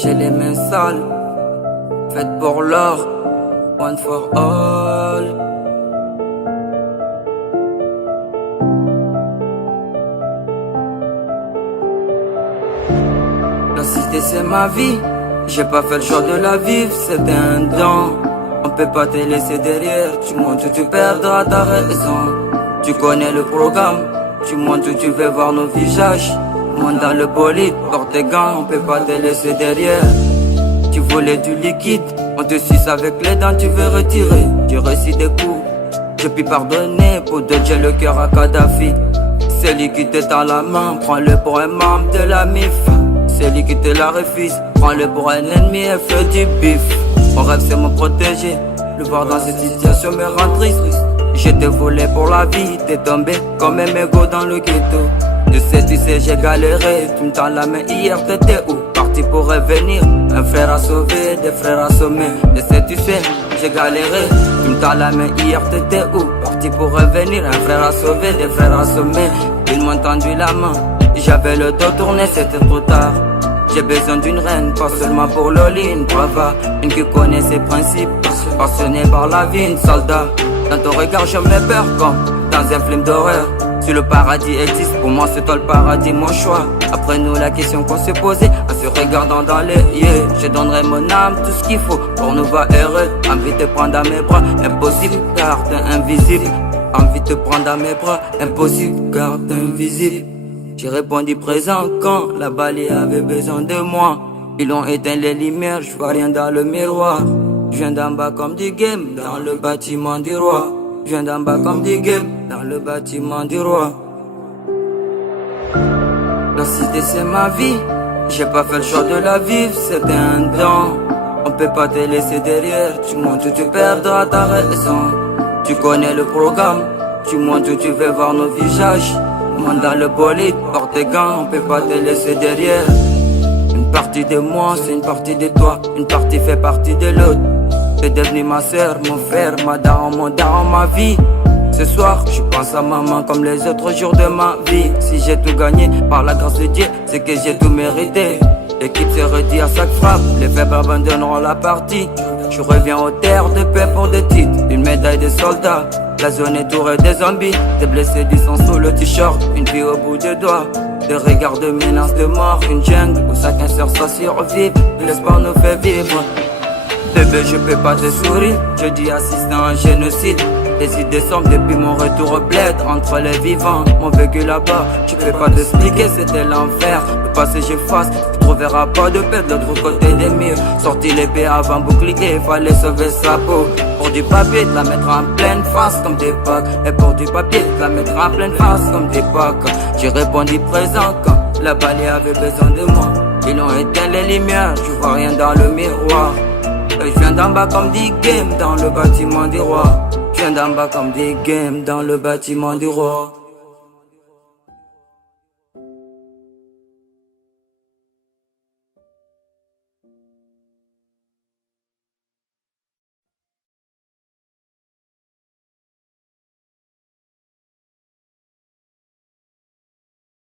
J'ai les mains sales, faites pour l'or, one for all. La cité c'est ma vie, j'ai pas fait le choix de la vivre, c'était un don. On peut pas te laisser derrière, tu montes ou tu perdras ta raison. Tu connais le programme, tu montes ou tu veux voir nos visages. Monte dans le bolide, porte tes gants, on peut pas te laisser derrière. Tu voulais du liquide, on te suce avec les dents, tu veux retirer. Tu réussis des coups, je puis pardonner, pour d'autres j'ai le cœur à Kadhafi. Celui qui te tend la main, prends-le pour un membre de la MIF. Celui qui te la refuse, prends-le pour un ennemi et fais du bif. Mon rêve c'est me protéger, le voir dans cette situation me rend triste. Je te volais pour la vie, t'es tombé comme un mégot dans le ghetto. Tu sais, j'ai galéré, tu me tends la main hier, t'étais où? Parti pour revenir, un frère à sauver, des frères à sommer. Tu sais, j'ai galéré, tu me tends la main hier, t'étais où? Parti pour revenir, un frère à sauver, des frères à sommer. Ils m'ont tendu la main, j'avais le dos tourné, c'était trop tard. J'ai besoin d'une reine, pas seulement pour Loline, brava, une qui connaît ses principes, passionnée par la vie, une soldat. Dans ton regard je me perds comme dans un film d'horreur. Si le paradis existe, pour moi c'est toi le paradis, mon choix. Après nous la question qu'on s'est posée, en se regardant dans les yeux, je donnerai mon âme, tout ce qu'il faut pour nous voir heureux. Envie de te prendre dans mes bras, impossible car t'es invisible. Envie de te prendre dans mes bras, impossible car t'es invisible. J'ai répondu présent quand la balie avait besoin de moi. Ils ont éteint les lumières, je vois rien dans le miroir. Je viens d'en bas comme du game, dans le bâtiment du roi. Je viens d'en bas comme du game, dans le bâtiment du roi. La cité c'est ma vie, j'ai pas fait le choix de la vivre, c'était un don. On peut pas te laisser derrière, tu montes ou tu perdras ta raison. Tu connais le programme, tu montes ou tu veux voir nos visages. Monte dans le bolide, porte tes gants, on peut pas te laisser derrière. Une partie de moi, c'est une partie de toi, une partie fait partie de l'autre. T'es devenu ma soeur, mon frère, ma daron, mon daron, ma vie. Ce soir, je pense à maman comme les autres jours de ma vie. Si j'ai tout gagné, par la grâce de Dieu, c'est que j'ai tout mérité. L'équipe se redit à chaque frappe, les faibles abandonneront la partie. Je reviens aux terres de paix pour des titres, une médaille de soldat. La zone est tourée des zombies, des blessés du sang sous le t-shirt, une vie au bout des doigts. Des regards de menaces de mort, une jungle où chacun cherche sa survie. L'espoir nous fait vivre. Bébé, je peux pas te sourire, je dis assistant à un génocide. Les idées sombres depuis mon retour au bled, entre les vivants, mon vécu là-bas. Je peux pas t'expliquer, c'était l'enfer. Le passé j'efface, tu trouveras pas de paix de l'autre côté des murs. Sorti l'épée avant bouclier, fallait sauver sa peau. Pour du papier, te la mettre en pleine face comme des Pâques. Et pour du papier, te la mettre en pleine face comme des Pâques. J'ai répondu présent quand la balie avait besoin de moi. Ils ont éteint les lumières, je vois rien dans le miroir. Je viens d'en bas comme des games dans le bâtiment du roi. Je viens d'en bas comme des games dans le bâtiment du roi.